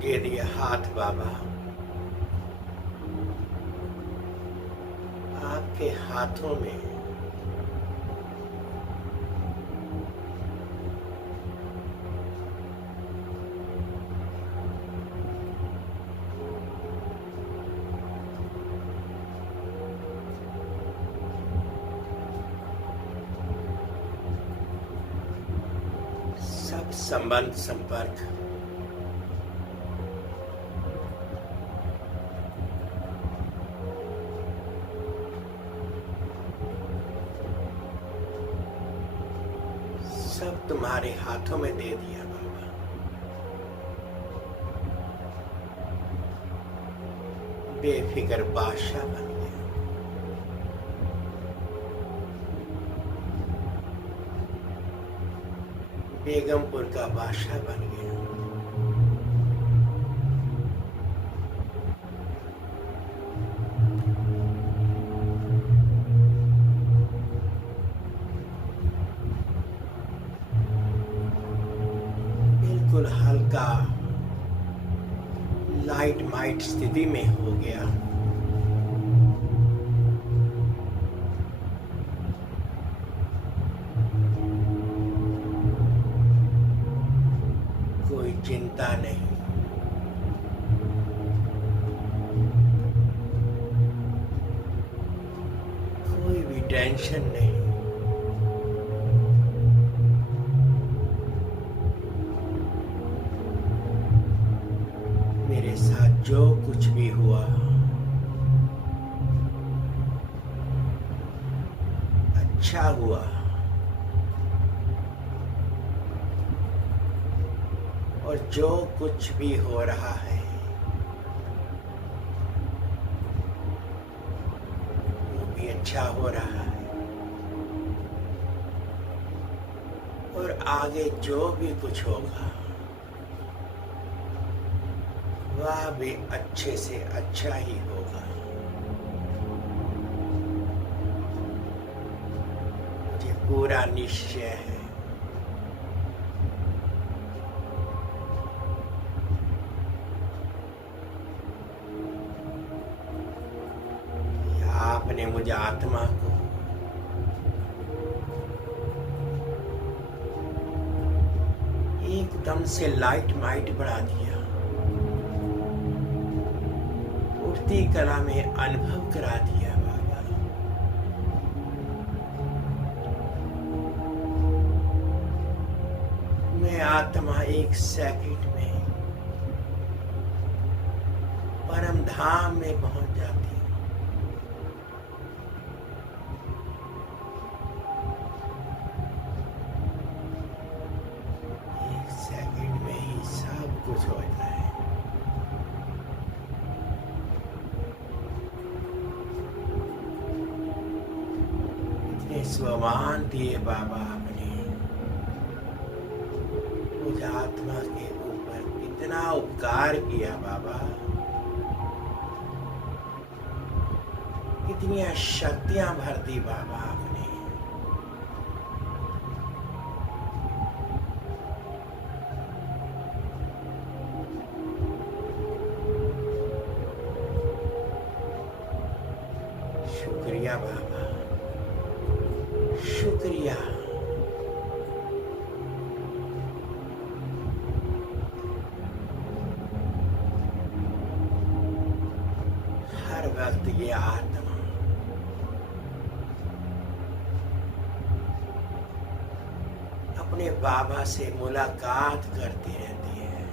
दे दिया हाथ बाबा। आपके हाथों में सब संबंध संपर्क सब तुम्हारे हाथों में दे दिया बाबा। बेफिक्र बादशाह बन गया। बेगमपुर का बादशाह बन गया। बिल्कुल हल्का लाइट माइट स्थिति में हो गया। कोई चिंता नहीं, कोई भी टेंशन नहीं। मेरे साथ जो कुछ भी हुआ अच्छा हुआ, और जो कुछ भी हो रहा है वो भी अच्छा हो रहा है, और आगे जो भी कुछ होगा वह भी अच्छे से अच्छा ही होगा। मुझे पूरा निश्चय है। आपने मुझे आत्मा को एकदम से लाइट माइट बढ़ा दिया, उठती कला में अनुभव करा दिया बाबा। मैं आत्मा एक सेकंड में परम धाम में पहुंच जाती हूँ। एक सेकंड में ही सब कुछ हो जाए। इतने स्वमान दिए बाबा आपने मुझे आत्मा के ऊपर, कितना उपकार किया बाबा। कितनी शक्तियां भर दी बाबा आपने। शुक्रिया बाबा, शुक्रिया। हर वक्त ये आत्मा अपने बाबा से मुलाकात करती रहती है।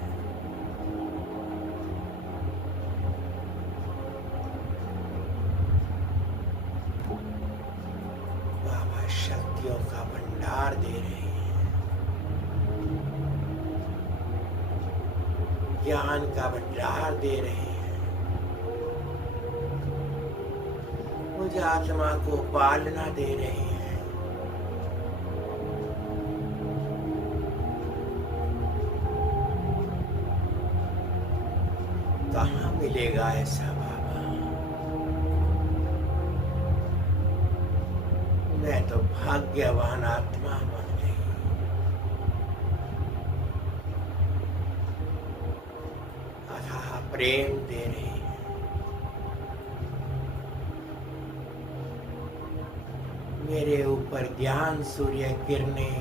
बाबा शक्तियों का भंडार दे रहे हैं, ज्ञान का भंडार दे रहे हैं। मुझे आत्मा को पालना दे रहे हैं। कहाँ मिलेगा ऐसा बाबा? मैं तो भाग्यवान आत्मा बन गई। प्रेम दे रही है। मेरे ऊपर ज्ञान सूर्य किरणें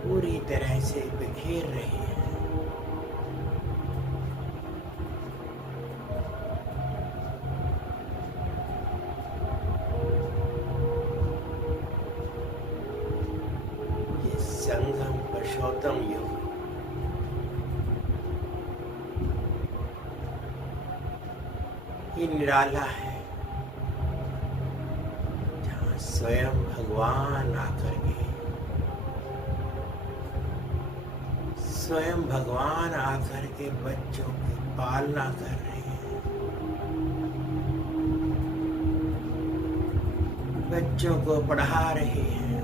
पूरी तरह से बिखेर रही है। ये संगम पुरुषोत्तम युग ये निराला है, जहाँ स्वयं भगवान आकर के बच्चों की पालना कर रहे हैं, बच्चों को पढ़ा रहे हैं,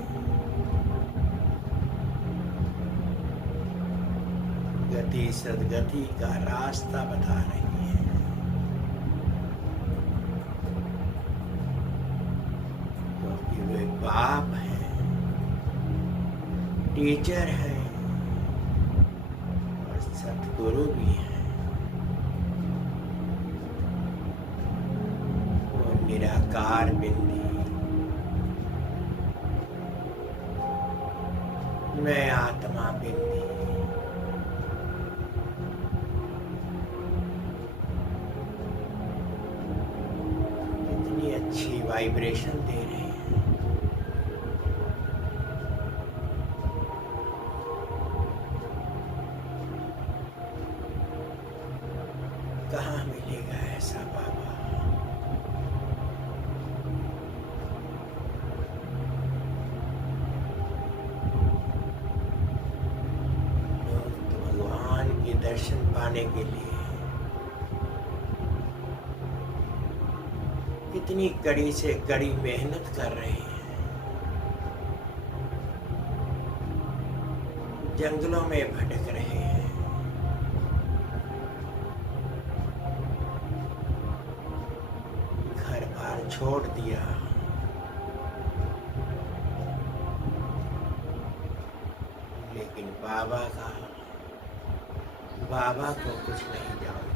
गति सदगति का रास्ता बता रही है। क्योंकि वे बाप हैं, टीचर हैं और सतगुरु भी हैं। वो निराकार बिंदी, मैं आत्मा बिंदी, अच्छी वाइब्रेशन दे रहे हैं। कहाँ मिलेगा ऐसा बाबा? लोग तो भगवान के दर्शन पाने के लिए कितनी कड़ी से कड़ी मेहनत कर रहे हैं, जंगलों में भटक रहे हैं, घर बार छोड़ दिया, लेकिन बाबा को कुछ नहीं जानते।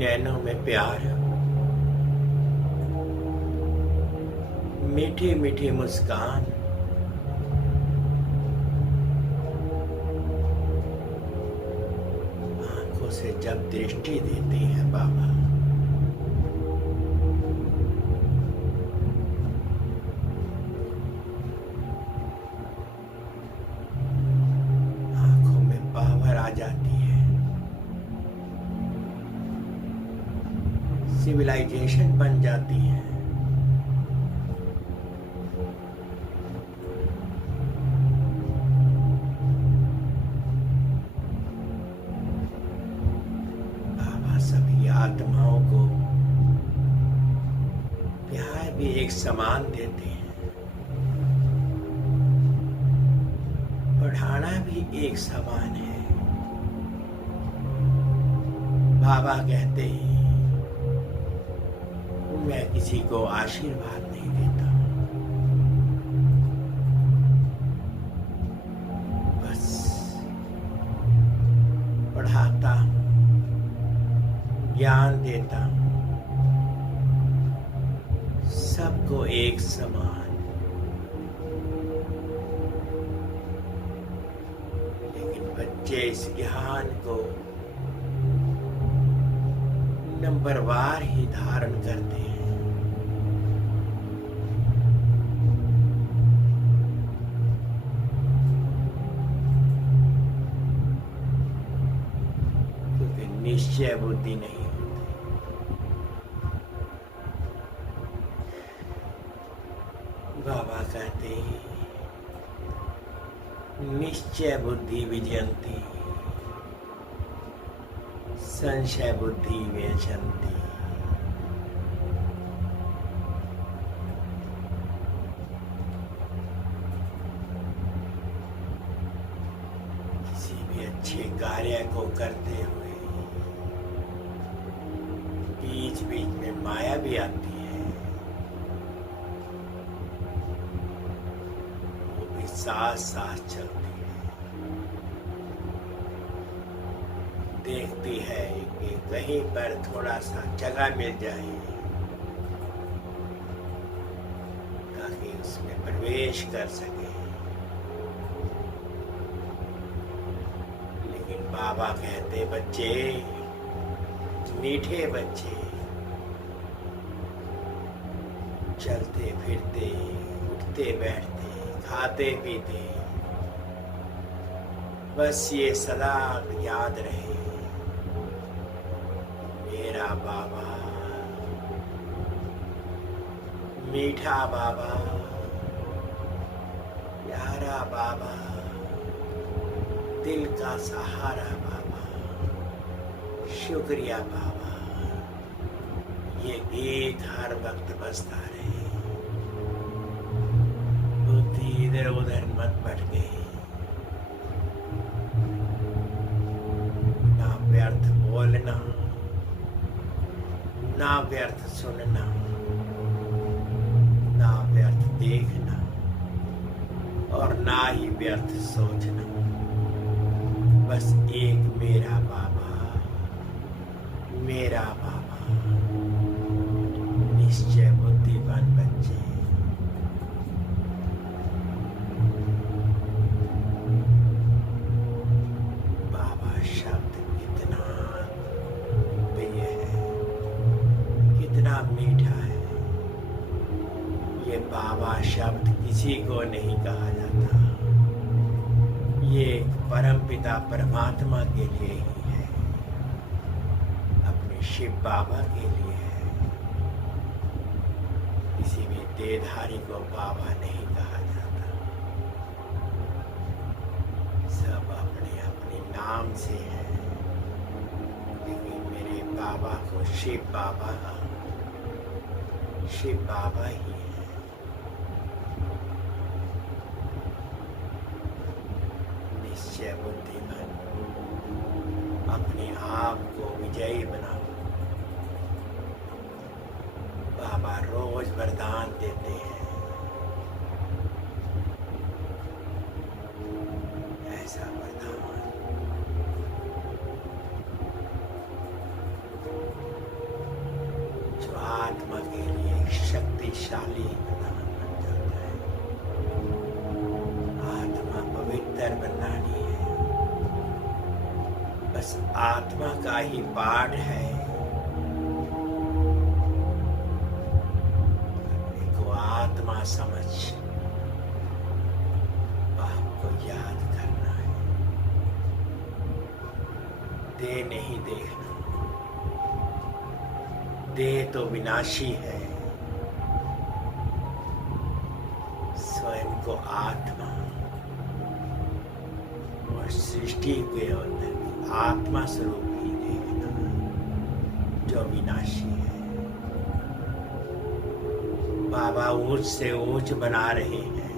नैनों में प्यार, मीठी मीठी मुस्कान, आंखों से जब दृष्टि देती है बाबा, आंखों में पावर आ जाती है, सिविलाइजेशन बन जाती है। बाबा सभी आत्माओं को प्यार भी एक समान देते हैं, पढ़ाना भी एक समान है। बाबा कहते हैं मैं किसी को आशीर्वाद नहीं देता, बस पढ़ाता हूँ, ज्ञान देता हूँ, सबको एक समान। लेकिन बच्चे इस ज्ञान को नंबरवार ही धारण करते हैं। क्योंकि निश्चय बुद्धि नहीं होती। बाबा कहते हैं निश्चय बुद्धि विजयंती, संशय बुद्धि व्यसंती। किसी भी अच्छे कार्य को करते हुए बीच बीच में माया भी आती है, वो भी साथ साथ चलती है। देखती है कि कहीं पर थोड़ा सा जगह मिल जाए ताकि उसमें प्रवेश कर सके। लेकिन बाबा कहते बच्चे, मीठे बच्चे, चलते फिरते, उठते बैठते, खाते पीते, बस ये सदा याद रहे मेरा बाबा, मीठा बाबा, प्यारा बाबा, दिल का सहारा बाबा, शुक्रिया बाबा। ये गीत हर वक्त बजता रहे, बुद्धि इधर उधर मत भटके, ना व्यर्थ बोलना, ना व्यर्थ सुनना, ना व्यर्थ देखना, और ना ही व्यर्थ सोचना। बस एक मेरा बाबा, मेरा बाबा। निश्चय बुद्धिमान बच्चे, बाबा शब्द कितना प्रिय है, कितना मीठा है। ये बाबा शब्द किसी को नहीं कहा जाता, ये परमपिता परमात्मा के लिए ही है, अपने शिव बाबा के लिए है। किसी भी देहधारी को बाबा नहीं कहा जाता, सब अपने अपने नाम से है। लेकिन मेरे बाबा को शिव बाबा ही है। निश्चय बुद्धिमान, अपने आप को विजयी बनाओ। बाबा रोज वरदान देते हैं, ऐसा वरदान आत्मा के लिए एक शक्तिशाली प्रदान बन जाता है। आत्मा पवित्र बनानी है, बस आत्मा का ही पाठ है। एक आत्मा समझ बाप को याद करना है, दे नहीं देखना। दे तो विनाशी है, स्वयं को आत्मा और सृष्टि के अंदर आत्मा स्वरूप ही देखना जो विनाशी है। बाबा ऊंच से ऊंच बना रहे हैं।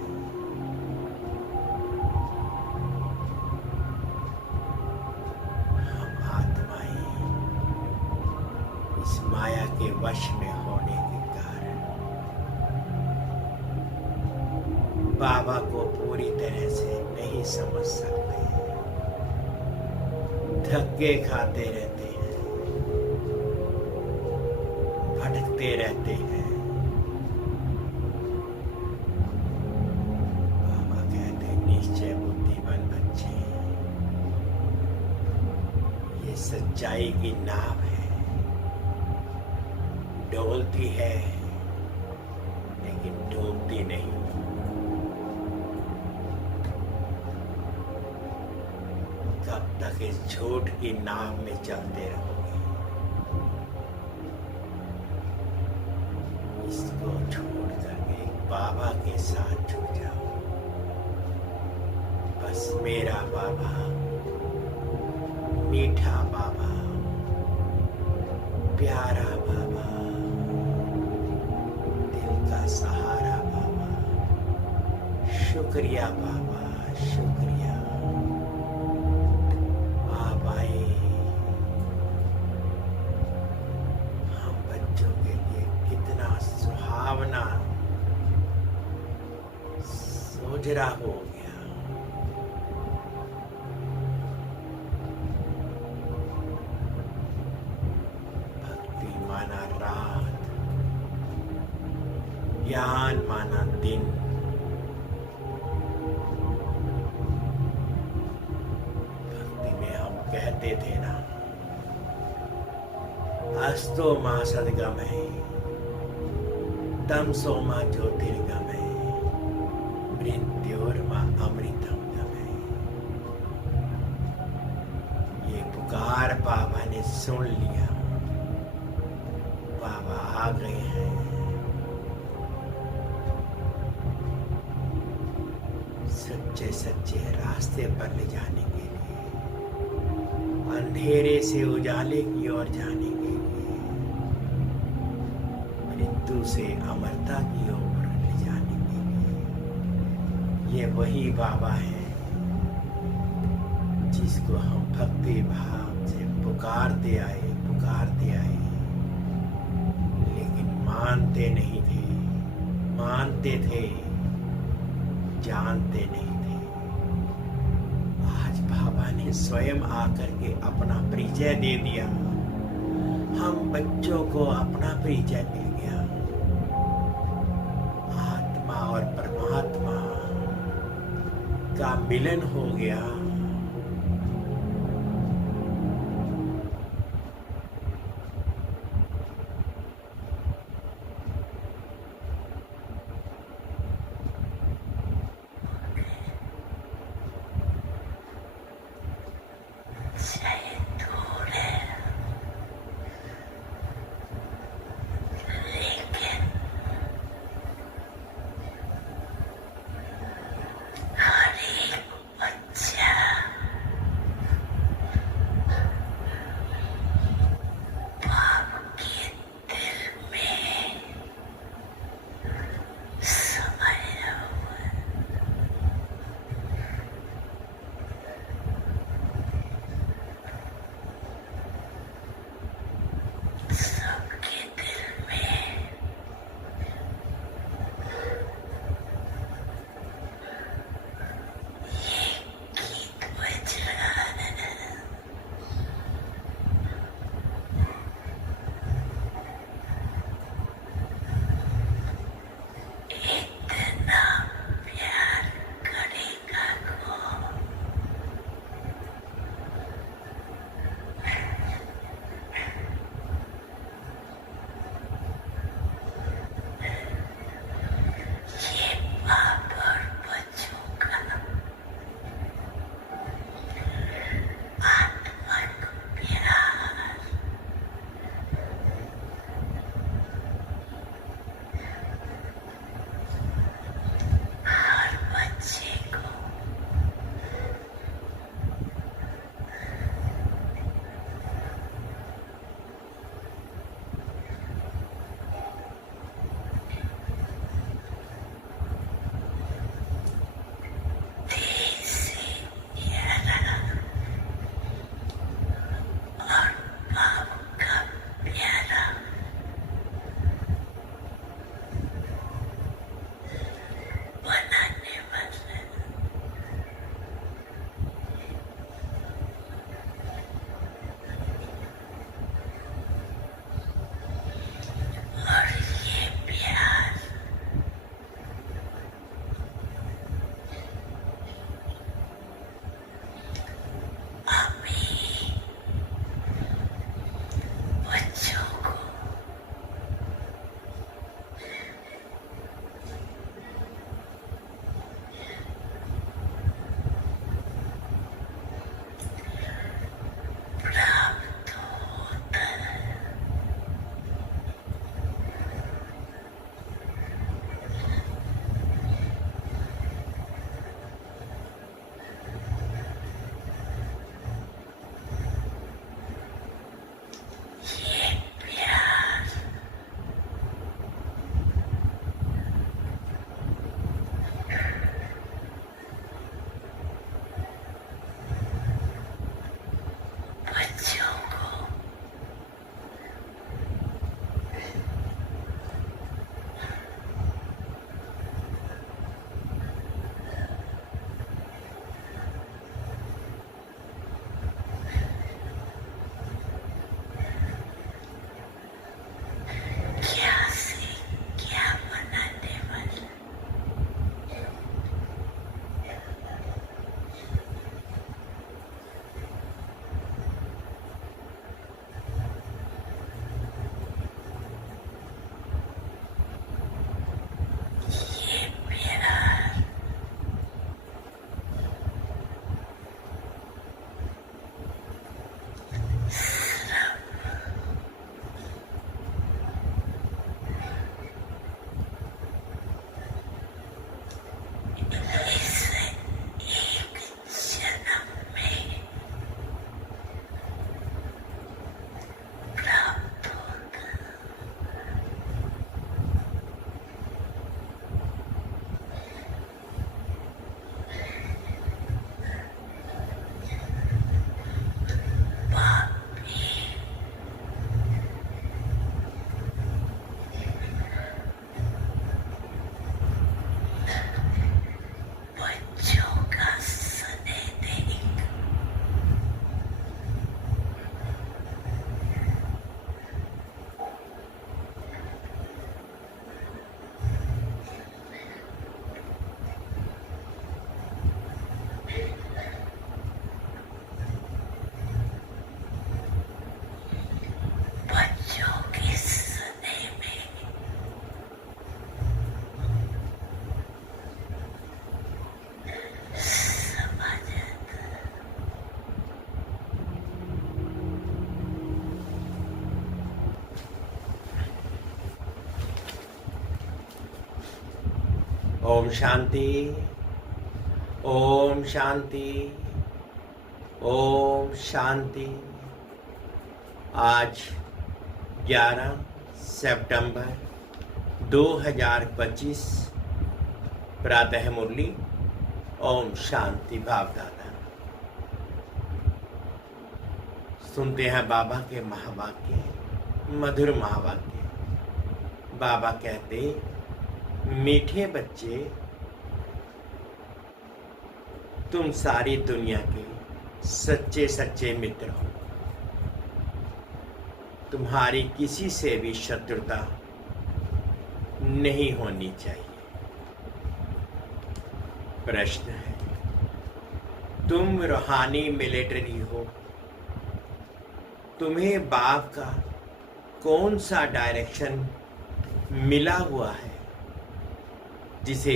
माया के वश में होने के कारण बाबा को पूरी तरह से नहीं समझ सकते, धक्के खाते रहते हैं, भटकते रहते हैं। बाबा कहते हैं निश्चय बुद्धिमान बच्चे, ये सच्चाई की नाव है, डोलती है लेकिन डूबती नहीं। कब तक इस झूठ की नाव में चलते रहोगे? इसको छोड़ करके बाबा के साथ जुड़ जाओ। बस मेरा बाबा, मीठा बाबा, प्यारा बाबा, सहारा बाबा, शुक्रिया बाबा, शुक्रिया। आप आए हम बच्चों के लिए, कितना सुहावना सोजरा हो गया। भक्ति माना रात, ज्ञान माना दिन। भक्ति में हम कहते थे ना, अस्तो मां सद्गमय, तमसो मां ज्योतिर्गमय, मृत्योर्मा अमृतम गमय। ये पुकार बाबा ने सुन लिया, बाबा आ गए हैं। सच्चे सच्चे रास्ते पर ले जाने के लिए, अंधेरे से उजाले की ओर जाने के लिए, मृत्यु से अमरता की ओर ले जाने के लिए। ये वही बाबा है जिसको हम भक्ति भाव से पुकारते आए, लेकिन मानते नहीं थे, मानते थे, जानते नहीं थे। आज बाबा ने स्वयं आकर के अपना परिचय दे दिया। हम बच्चों को अपना परिचय मिल गया। आत्मा और परमात्मा का मिलन हो गया। बच्चा ओम शांति, ओम शांति, ओम शांति। आज 11 सितंबर 2025 प्रातः मुरली। ओम शांति। भाव दादा सुनते हैं बाबा के महावाक्य, मधुर महावाक्य। बाबा कहते, मीठे बच्चे, तुम सारी दुनिया के सच्चे सच्चे मित्र हो। तुम्हारी किसी से भी शत्रुता नहीं होनी चाहिए। प्रश्न है, तुम रूहानी मिलिट्री हो। तुम्हें बाप का कौन सा डायरेक्शन मिला हुआ है जिसे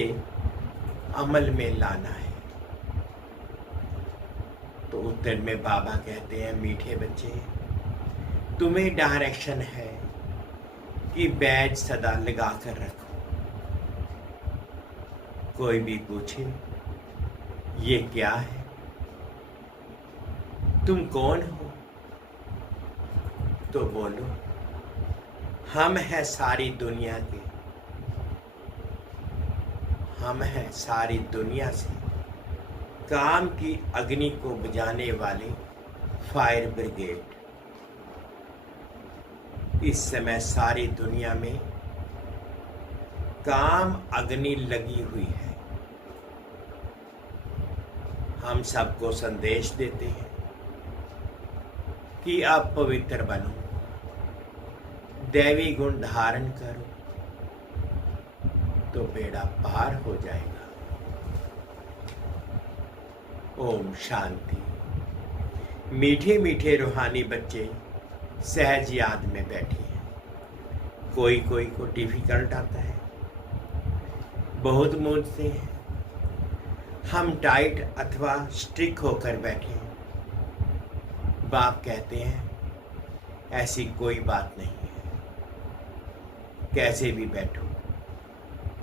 अमल में लाना है? तो उत्तर में बाबा कहते हैं, मीठे बच्चे, तुम्हें डायरेक्शन है कि बैज सदा लगा कर रखो। कोई भी पूछे ये क्या है, तुम कौन हो, तो बोलो हम हैं सारी दुनिया के, हम हैं सारी दुनिया से काम की अग्नि को बुझाने वाले फायर ब्रिगेड। इस समय सारी दुनिया में काम अग्नि लगी हुई है। हम सबको संदेश देते हैं कि आप पवित्र बनो, दैवी गुण धारण करो, तो बेड़ा पार हो जाएगा। ओम शांति। मीठे मीठे रूहानी बच्चे सहज याद में बैठे हैं। कोई कोई को डिफिकल्ट आता है, बहुत मूझते हैं। हम टाइट अथवा स्ट्रिक्ट होकर बैठे हैं। बाप कहते हैं ऐसी कोई बात नहीं है, कैसे भी बैठो,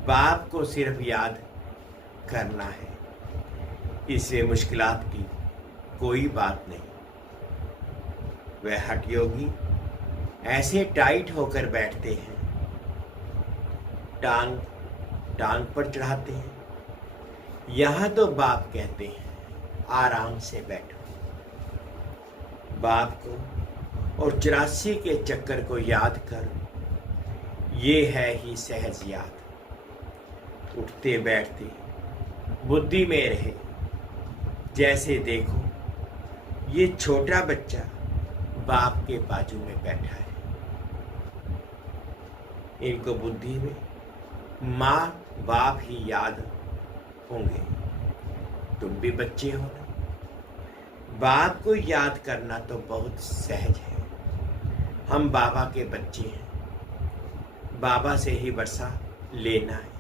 बाप को सिर्फ याद करना है। इससे मुश्किलात की कोई बात नहीं। वह हठ योगी ऐसे टाइट होकर बैठते हैं, टांग टांग पर चढ़ाते हैं। यहाँ तो बाप कहते हैं आराम से बैठो। बाप को और 84 के चक्कर को याद करो। ये है ही सहज याद। उठते बैठते बुद्धि में रहे। जैसे देखो ये छोटा बच्चा बाप के बाजू में बैठा है। इनको बुद्धि में माँ बाप ही याद होंगे। तुम भी बच्चे हो ना। बाप को याद करना तो बहुत सहज है। हम बाबा के बच्चे हैं। बाबा से ही वर्षा लेना है।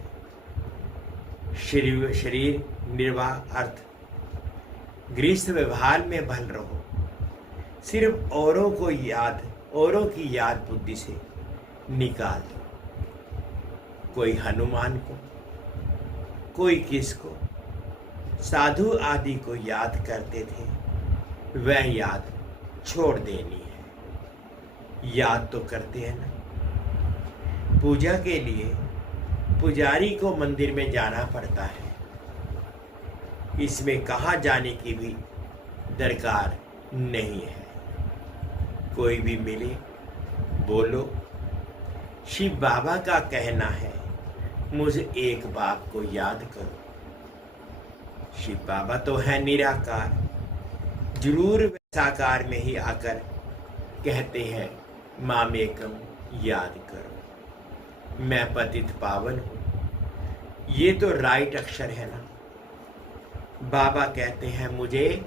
शरीर निर्वाह अर्थ गृहस्थ व्यवहार में भल रहो। सिर्फ औरों की याद बुद्धि से निकाल दो। कोई हनुमान को, कोई किसको, साधु आदि को याद करते थे, वह याद छोड़ देनी है। याद तो करते हैं ना। पूजा के लिए पुजारी को मंदिर में जाना पड़ता है। इसमें कहाँ जाने की भी दरकार नहीं है। कोई भी मिले बोलो, शिव बाबा का कहना है मुझे एक बाप को याद करो। शिव बाबा तो है निराकार, जरूर साकार में ही आकर कहते हैं मामेकम याद करो। मैं पतित पावन हूँ। ये तो राइट अक्षर है ना। बाबा कहते हैं मुझे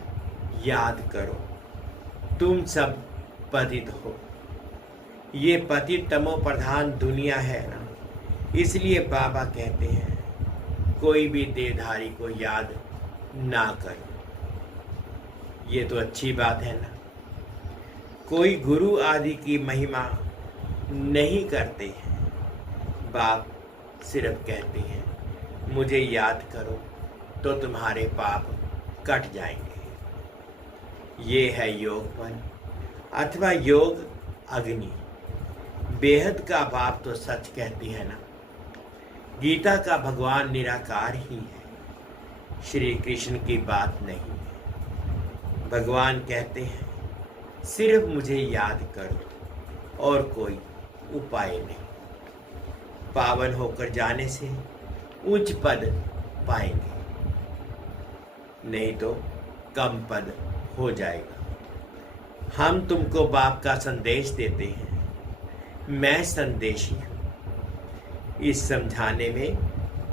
याद करो, तुम सब पतित हो। ये पतित तमो प्रधान दुनिया है ना, इसलिए बाबा कहते हैं कोई भी देहधारी को याद ना करो। ये तो अच्छी बात है ना। कोई गुरु आदि की महिमा नहीं करते हैं। बाप सिर्फ कहते हैं मुझे याद करो तो तुम्हारे पाप कट जाएंगे। ये है योग बल अथवा योग अग्नि। बेहद का बाप तो सच कहती है ना। गीता का भगवान निराकार ही है, श्री कृष्ण की बात नहीं है। भगवान कहते हैं सिर्फ मुझे याद करो और कोई उपाय नहीं। पावन होकर जाने से उच्च पद पाएंगे, नहीं तो कम पद हो जाएगा। हम तुमको बाप का संदेश देते हैं, मैं संदेशी हूँ। इस समझाने में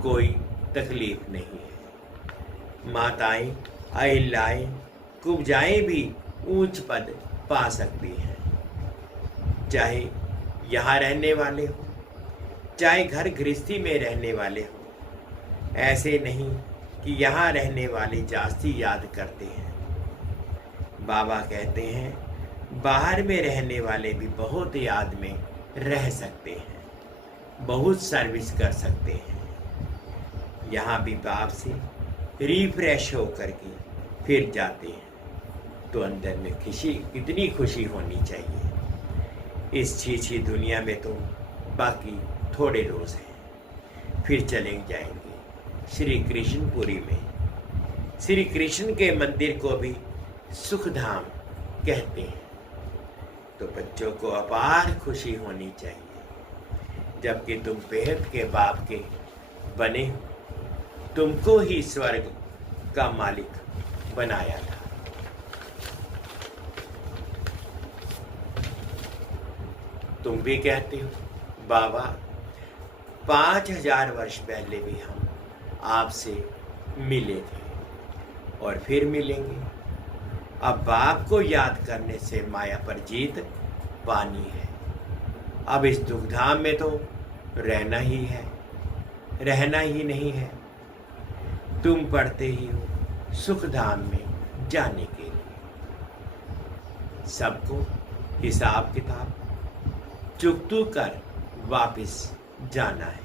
कोई तकलीफ नहीं है। माताएं अहिल्याएं कुब्जाएं भी ऊंच पद पा सकती हैं, चाहे यहाँ रहने वाले हो चाहे घर गृहस्थी में रहने वाले हो। ऐसे नहीं कि यहाँ रहने वाले जास्ती याद करते हैं। बाबा कहते हैं बाहर में रहने वाले भी बहुत याद में रह सकते हैं, बहुत सर्विस कर सकते हैं। यहाँ भी बाप से रिफ्रेश होकर के फिर जाते हैं तो अंदर में कितनी खुशी होनी चाहिए। इस छीछी दुनिया में तो बाकी थोड़े रोज हैं, फिर चले जाएंगे श्री कृष्णपुरी में। श्री कृष्ण के मंदिर को भी सुखधाम कहते हैं। तो बच्चों को अपार खुशी होनी चाहिए, जबकि तुम बेहद के बाप के बने हो। तुमको ही स्वर्ग का मालिक बनाया था। तुम भी कहते हो बाबा 5000 वर्ष पहले भी हम आपसे मिले थे और फिर मिलेंगे। अब बाप को याद करने से माया पर जीत पानी है। अब इस दुखधाम में तो रहना ही है, रहना ही नहीं है। तुम पढ़ते ही हो सुखधाम में जाने के लिए। सबको हिसाब किताब चुकतू कर वापस जाना है।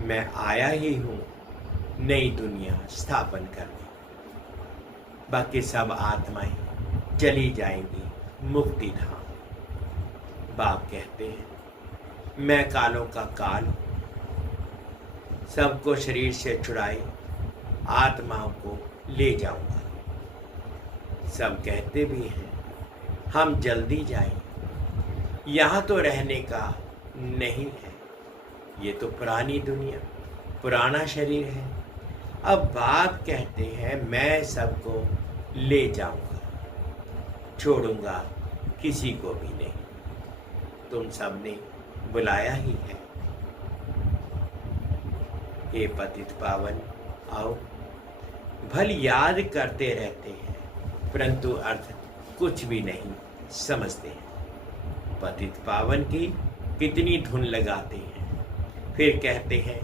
मैं आया ही हूँ नई दुनिया स्थापन करने। बाकी सब आत्माएं चली जाएंगी मुक्ति धाम। बाप कहते हैं मैं कालों का काल हूँ, सबको शरीर से छुड़ाए आत्माओं को ले जाऊंगा। सब कहते भी हैं हम जल्दी जाएं, यहाँ तो रहने का नहीं है। ये तो पुरानी दुनिया, पुराना शरीर है। अब बाप कहते हैं मैं सबको ले जाऊंगा, छोड़ूंगा किसी को भी नहीं। तुम सबने बुलाया ही है। हे पतित पावन आओ। भल याद करते रहते हैं परंतु अर्थ कुछ भी नहीं समझते हैं। पतित पावन की कितनी धुन लगाते हैं, फिर कहते हैं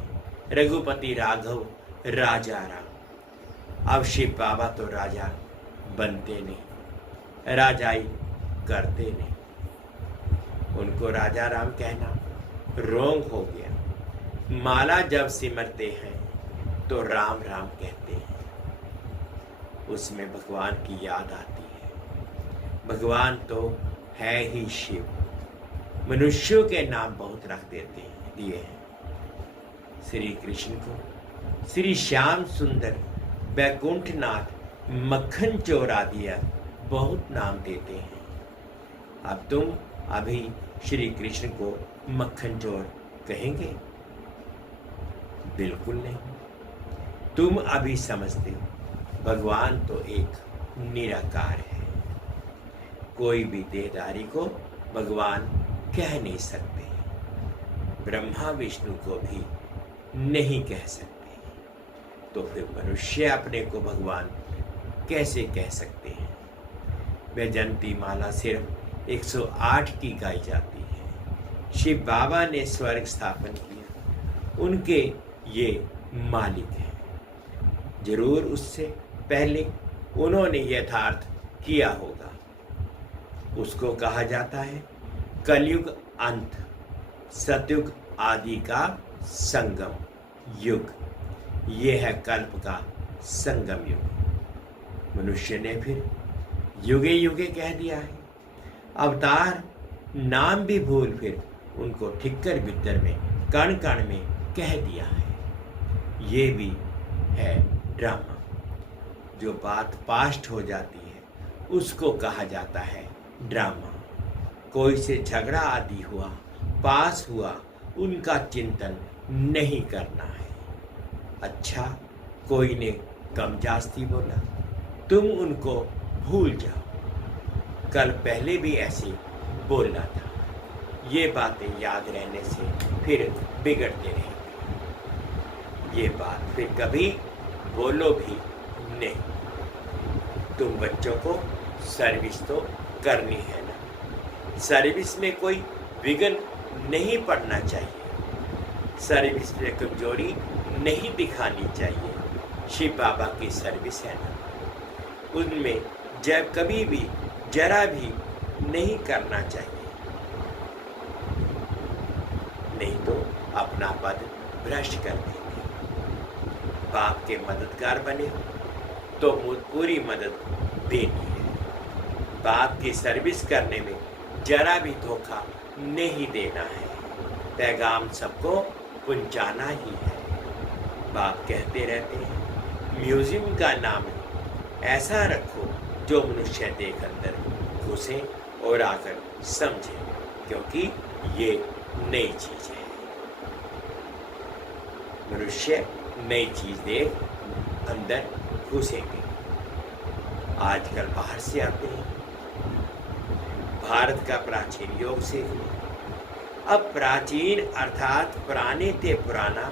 रघुपति राघव राजा राम। अब शिव बाबा तो राजा बनते नहीं, राजाई करते नहीं। उनको राजा राम कहना रोंग हो गया। माला जब सिमरते हैं तो राम राम कहते हैं, उसमें भगवान की याद आती है। भगवान तो है ही शिव। मनुष्यों के नाम बहुत रख देते हैं, दिए हैं। श्री कृष्ण को श्री श्याम सुंदर, बैकुंठनाथ, मक्खन चोर आदि बहुत नाम देते हैं। अब तुम अभी श्री कृष्ण को मक्खन चोर कहेंगे? बिल्कुल नहीं। तुम अभी समझते हो भगवान तो एक निराकार है। कोई भी देहधारी को भगवान कह नहीं सकते, ब्रह्मा विष्णु को भी नहीं कह सकते। तो फिर मनुष्य अपने को भगवान कैसे कह सकते हैं? वैजंती माला सिर्फ 108 की गाई जाती है। शिव बाबा ने स्वर्ग स्थापन किया, उनके ये मालिक हैं। जरूर उससे पहले उन्होंने यथार्थ किया होगा। उसको कहा जाता है कलयुग अंत, सतयुग आदि का संगम। युग, ये है कल्प का संगम युग। मनुष्य ने फिर युगे युगे कह दिया है। अवतार नाम भी भूल फिर उनको ठिक्कर बित्तर में कण कण में कह दिया है। ये भी है ड्रामा। जो बात पास्ट हो जाती है उसको कहा जाता है ड्रामा। कोई से झगड़ा आदि हुआ, पास हुआ, उनका चिंतन नहीं करना है। अच्छा, कोई ने कम जास्ती बोला, तुम उनको भूल जाओ, कल पहले भी ऐसे बोलना था। ये बातें याद रहने से फिर बिगड़ते रहेंगे। ये बात फिर कभी बोलो भी नहीं। तुम बच्चों को सर्विस तो करनी है ना। सर्विस में कोई विघ्न नहीं पड़ना चाहिए। सर्विस में कमजोरी नहीं दिखानी चाहिए। शिव बाबा की सर्विस है ना, उनमें जब कभी भी जरा भी नहीं करना चाहिए, नहीं तो अपना पद भ्रष्ट कर देंगे। बाप के मददगार बने तो पूरी मदद देनी है। बाप की सर्विस करने में जरा भी धोखा नहीं देना है। पैगाम सबको पहुंचाना ही है। बाप कहते रहते हैं, म्यूजियम का नाम ऐसा रखो जो मनुष्य देख अंदर घुसे और आकर समझे, क्योंकि ये नई चीज है। मनुष्य नई चीज देख अंदर घुसेंगे। आजकल बाहर से आते हैं, भारत का प्राचीन योग सीखने। अब प्राचीन अर्थात पुराने ते पुराना,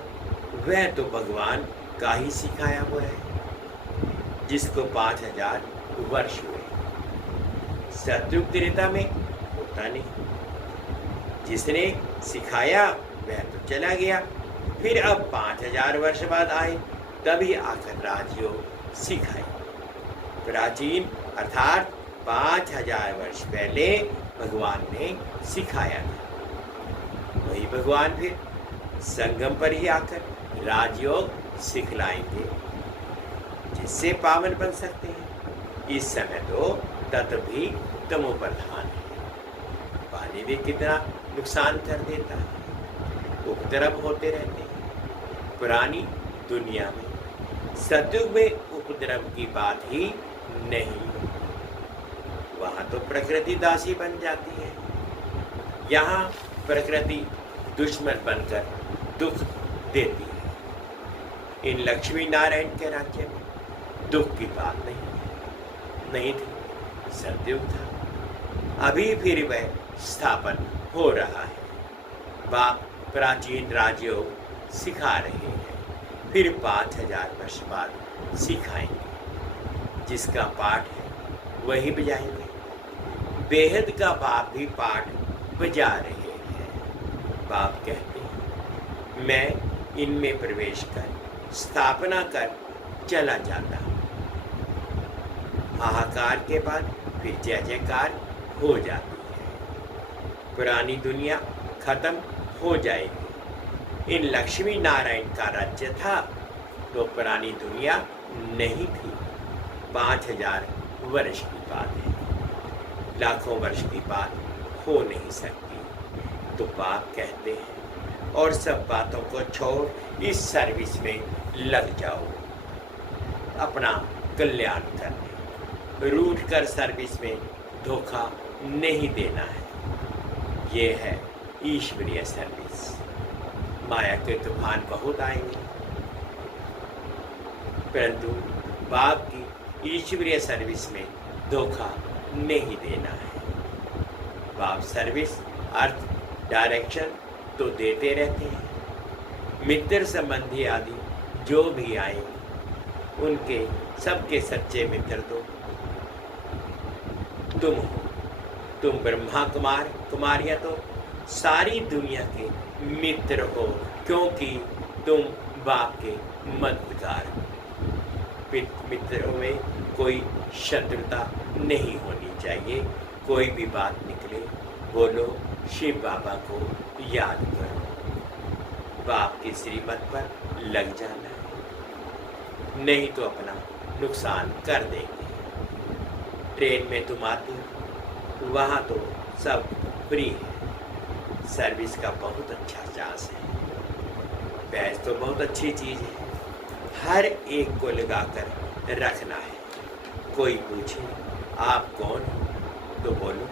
वह तो भगवान का ही सिखाया हुआ है, जिसको 5000 वर्ष हुए। सतयुग त्रेता में होता नहीं। जिसने सिखाया वह तो चला गया, फिर अब 5000 वर्ष बाद आए, तभी आकर राजयोग सिखाए। प्राचीन अर्थात 5000 वर्ष पहले भगवान ने सिखाया था। वही भगवान फिर संगम पर ही आकर राजयोग सिखलाएंगे, जिससे पावन बन सकते हैं। इस समय तो तत्व भी तमो प्रधान है। पानी भी कितना नुकसान कर देता है, उपद्रव होते रहते हैं। पुरानी दुनिया में सतयुग में उपद्रव की बात ही नहीं। वहां तो प्रकृति दासी बन जाती है। यहाँ प्रकृति दुश्मन बनकर दुख देती है। इन लक्ष्मी नारायण के राज्य में दुख की बात नहीं थी। सतयुग था, अभी फिर वह स्थापन हो रहा है। बाप प्राचीन राजयोग सिखा रहे हैं, फिर 5000 वर्ष बाद सिखाएंगे। जिसका पाठ है वही बजाएंगे। बेहद का बाप भी पाठ बजा रहे हैं। बाप कहते हैं, मैं इनमें प्रवेश कर स्थापना कर चला जाता हूँ। हाहाकार के बाद फिर जय जयकार हो जाती है। पुरानी दुनिया खत्म हो जाएगी। इन लक्ष्मी नारायण का राज्य था तो पुरानी दुनिया नहीं थी। 5000 वर्ष की बात है, लाखों वर्ष की बात हो नहीं सकती। तो बाप कहते हैं, और सब बातों को छोड़ इस सर्विस में लग जाओ, अपना कल्याण करने। रूठ कर सर्विस में धोखा नहीं देना है। ये है ईश्वरीय सर्विस। माया के तूफान बहुत आएंगे, परंतु बाप की ईश्वरीय सर्विस में धोखा नहीं देना है। बाप सर्विस, अर्थ, डायरेक्शन तो देते रहते हैं। मित्र संबंधी आदि जो भी आए, उनके सबके सच्चे मित्र तो तुम हो। तुम ब्रह्मा कुमार कुमारियां तो सारी दुनिया के मित्र हो, क्योंकि तुम बाप के मददगार हो। मित्रों में कोई शत्रुता नहीं होनी चाहिए। कोई भी बात निकले, बोलो शिव बाबा को याद करो। बाप की श्रीमत पर लग जाना है, नहीं तो अपना नुकसान कर देंगे। ट्रेन में तुम आते हो, वहाँ तो सब फ्री है, सर्विस का बहुत अच्छा चार्ज है। बैज तो बहुत अच्छी चीज़ है, हर एक को लगा कर रखना है। कोई पूछे आप कौन हो, तो बोलो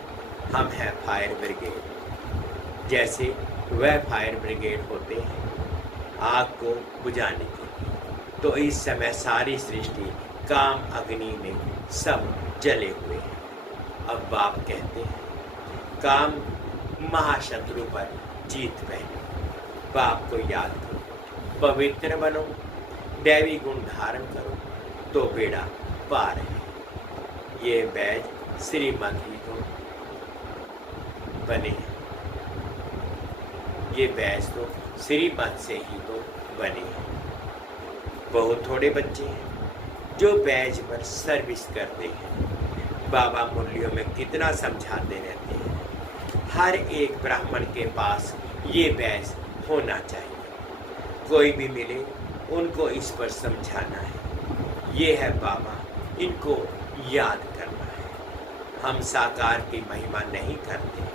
हम हैं फायर ब्रिगेड। जैसे वह फायर ब्रिगेड होते हैं आग को बुझाने के लिए, तो इस समय सारी सृष्टि काम अग्नि में सब जले हुए हैं। अब बाप कहते हैं काम महाशत्रु पर जीत पहले। बाप को याद करो, पवित्र बनो, दैवी गुण धारण करो, तो बेड़ा पार है। ये बैज श्रीमत ही तो बने, ये बैज तो श्रीमत से ही तो बने। बहुत थोड़े बच्चे हैं जो बैज पर सर्विस करते हैं। बाबा मुरलियों में कितना समझाते रहते हैं, हर एक ब्राह्मण के पास ये बैज होना चाहिए। कोई भी मिले उनको इस पर समझाना है। ये है बाबा, इनको याद करना है। हम साकार की महिमा नहीं करते,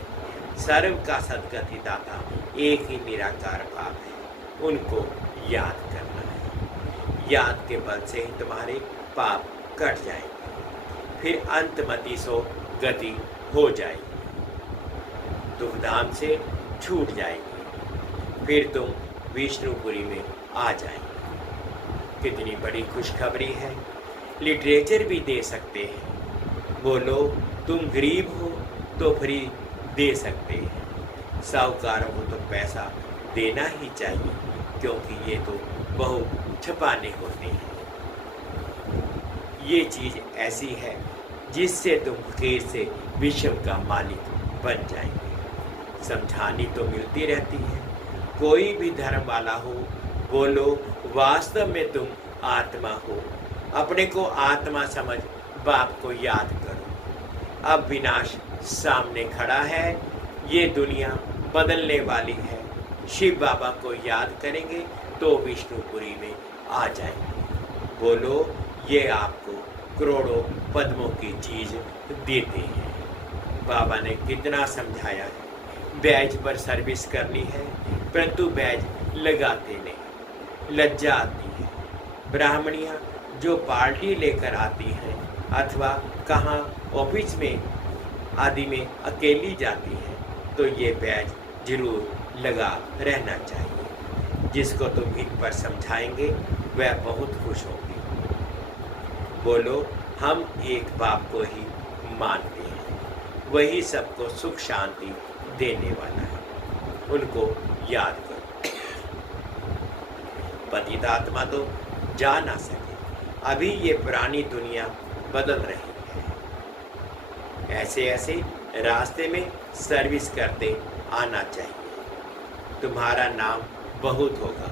सर्व का सद्गति दाता एक ही निराकार भाव है, उनको याद करना है। याद के बल से ही तुम्हारे पाप कट जाएंगे, फिर अंतमति सो गति हो जाएगी, दुखधाम से छूट जाएगी, फिर तुम विष्णुपुरी में आ जाएंगे। कितनी बड़ी खुशखबरी है, लिटरेचर भी दे सकते हैं। बोलो तुम गरीब हो तो फ्री दे सकते हैं। साहूकारों को तो पैसा देना ही चाहिए, क्योंकि ये तो बहुत छपाने होते हैं। ये चीज़ ऐसी है जिससे तुम फकीर से विश्व का मालिक बन जाएंगे। समझानी तो मिलती रहती है, कोई भी धर्म वाला हो, बोलो वास्तव में तुम आत्मा हो, अपने को आत्मा समझ बाप को याद करो। अब विनाश सामने खड़ा है, ये दुनिया बदलने वाली है। शिव बाबा को याद करेंगे तो विष्णुपुरी में आ जाएंगे। बोलो ये आपको करोड़ों पद्मों की चीज़ देते हैं। बाबा ने कितना समझाया है, बैज पर सर्विस करनी है, परंतु बैज लगाते नहीं, लज्जा आती है। ब्राह्मणियाँ जो पार्टी लेकर आती हैं अथवा कहाँ ऑफिस में आदि में अकेली जाती हैं, तो ये बैज जरूर लगा रहना चाहिए। जिसको तुम इन पर समझाएंगे वह बहुत खुश होगी। बोलो हम एक बाप को ही मानते हैं, वही सबको सुख शांति देने वाला है, उनको याद करो। पतित आत्मा तो जा ना सके, अभी ये पुरानी दुनिया बदल रही है। ऐसे ऐसे रास्ते में सर्विस करते आना चाहिए, तुम्हारा नाम बहुत होगा।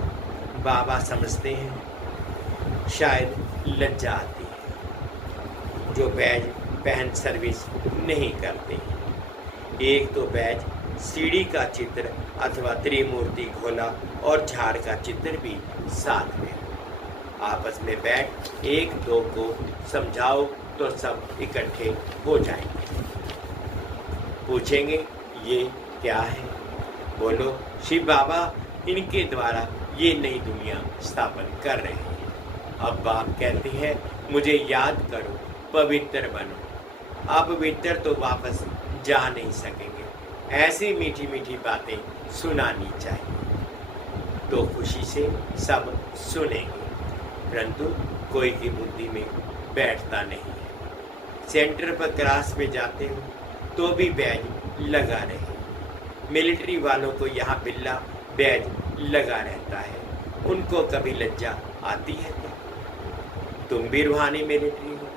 बाबा समझते हैं शायद लज्जा आती है जो बैज पहन सर्विस नहीं करते। एक तो बैज सीढ़ी का चित्र अथवा त्रिमूर्ति घोला और झाड़ का चित्र भी साथ में। आपस में बैठ एक दो को समझाओ तो सब इकट्ठे हो जाएंगे। पूछेंगे ये क्या है, बोलो शिव बाबा इनके द्वारा ये नई दुनिया स्थापन कर रहे हैं। अब बाप कहते हैं मुझे याद करो, पवित्र बनो। आप पवित्र तो वापस जा नहीं सकेंगे, ऐसी मीठी मीठी बातें सुनानी चाहिए तो खुशी से सब सुनेंगे, परंतु कोई की बुद्धि में बैठता नहीं है। सेंटर पर क्लास में जाते हो तो भी बैज लगा रहे। मिलिट्री वालों को यहाँ बिल्ला बैज लगा रहता है, उनको कभी लज्जा आती है क्या? तुम भी रूहानी मिलिट्री हो।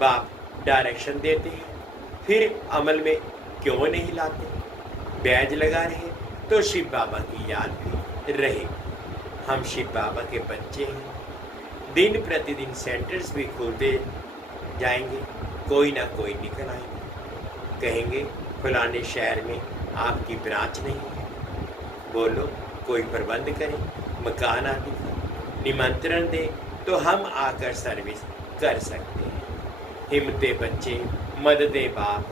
बाप डायरेक्शन देते हैं, फिर अमल में क्यों नहीं लाते? बैज लगा रहे तो शिव बाबा की याद भी रहे। हम शिव बाबा के बच्चे हैं, दिन प्रतिदिन सेंटर्स भी खुलते जाएंगे, कोई ना कोई निकल आएंगे, कहेंगे फलाने शहर में आपकी ब्रांच नहीं है, बोलो कोई प्रबंध करे, मकान आदि का निमंत्रण दे तो हम आकर सर्विस कर सकते हैं। हिम्मते बच्चे मददे बाप,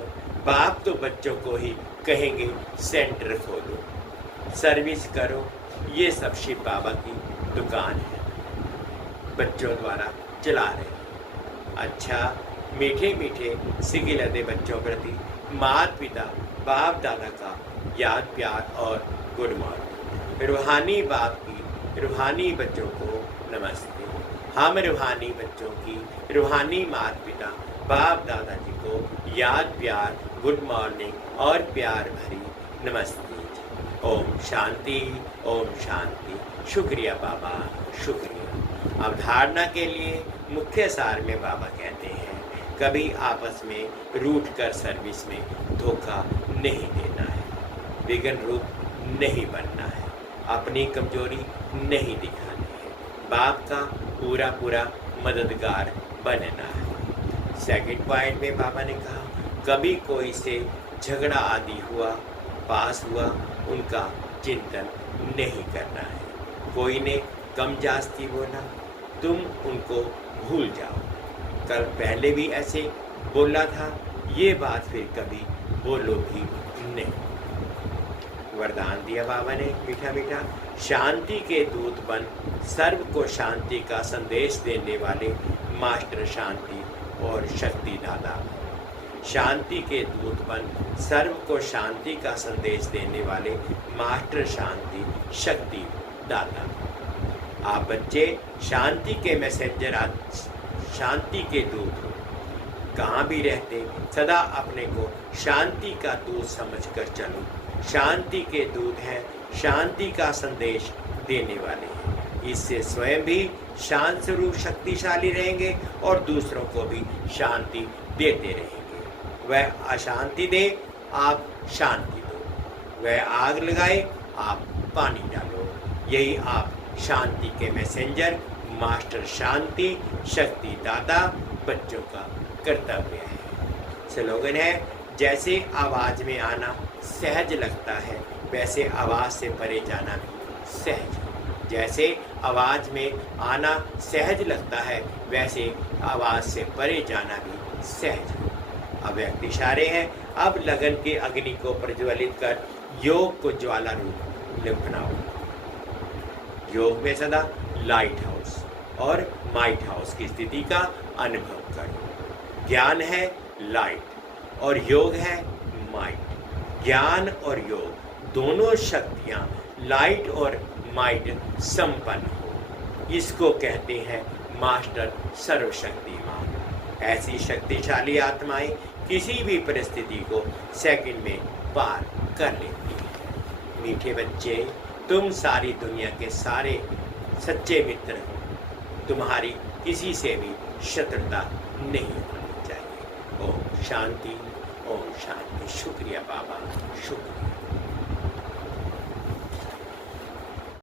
बाप तो बच्चों को ही कहेंगे सेंटर खोलो, सर्विस करो। ये सब शिव बाबा की दुकान है, बच्चों द्वारा चला रहे हैं। अच्छा, मीठे मीठे सिगिलदे बच्चों प्रति माता पिता बाप दादा का याद प्यार और गुड मॉर्निंग। रूहानी बाप की रूहानी बच्चों को नमस्ते। हम रूहानी बच्चों की रूहानी माता पिता बाप दादाजी को याद प्यार गुड मॉर्निंग और प्यार भरी नमस्ते। ओम शांति, ओम शांति। शुक्रिया बाबा, शुक्रिया। अवधारणा के लिए मुख्य सार में बाबा कहते हैं, कभी आपस में रूठ कर सर्विस में धोखा नहीं देना है, विघ्न रूप नहीं बनना है, अपनी कमजोरी नहीं दिखानी है, बाप का पूरा पूरा मददगार बनना है। सेकंड पॉइंट में बाबा ने कहा, कभी कोई से झगड़ा आदि हुआ, पास हुआ, उनका चिंतन नहीं करना है। कोई ने कम जास्ती बोला, तुम उनको भूल जाओ, कल पहले भी ऐसे बोला था, ये बात फिर कभी बोलो भी नहीं। वरदान दिया बाबा ने मीठा मीठा, शांति के दूत बन, सर्व को शांति का संदेश देने वाले मास्टर शांति और शक्ति दादा। शांति के दूत बन, सर्व को शांति का संदेश देने वाले मास्टर शांति शक्ति दाता। आप बच्चे शांति के मैसेंजर, शांति के दूत हो। कहाँ भी रहते सदा अपने को शांति का दूत समझकर चलो। शांति के दूत हैं, शांति का संदेश देने वाले हैं। इससे स्वयं भी शांत स्वरूप शक्तिशाली रहेंगे और दूसरों को भी शांति देते रहेंगे। वह अशांति दे, आप शांति दो। वह आग लगाए, आप पानी डालो। यही आप शांति के मैसेंजर मास्टर शांति शक्ति दाता बच्चों का कर्तव्य है। स्लोगन है, जैसे आवाज में आना सहज लगता है, वैसे आवाज से परे जाना भी सहज। जैसे आवाज में आना सहज लगता है, वैसे आवाज से परे जाना भी सहज। अब व्यक्ति इशारे हैं, अब लगन के अग्नि को प्रज्वलित कर योग को ज्वाला रूप बनाओ। योग में सदा लाइट हाउस और माइट हाउस की स्थिति का अनुभव करो। ज्ञान है लाइट और योग है माइट। ज्ञान और योग दोनों शक्तियाँ लाइट और माइट संपन्न हो, इसको कहते हैं मास्टर सर्वशक्तिमान। ऐसी शक्तिशाली आत्माएं किसी भी परिस्थिति को सेकंड में पार कर लेती हैं। मीठे बच्चे, तुम सारी दुनिया के सारे सच्चे मित्र हो, तुम्हारी किसी से भी शत्रुता नहीं होनी चाहिए। ओम शांति, ओम शांति। शुक्रिया बाबा, शुक्रिया।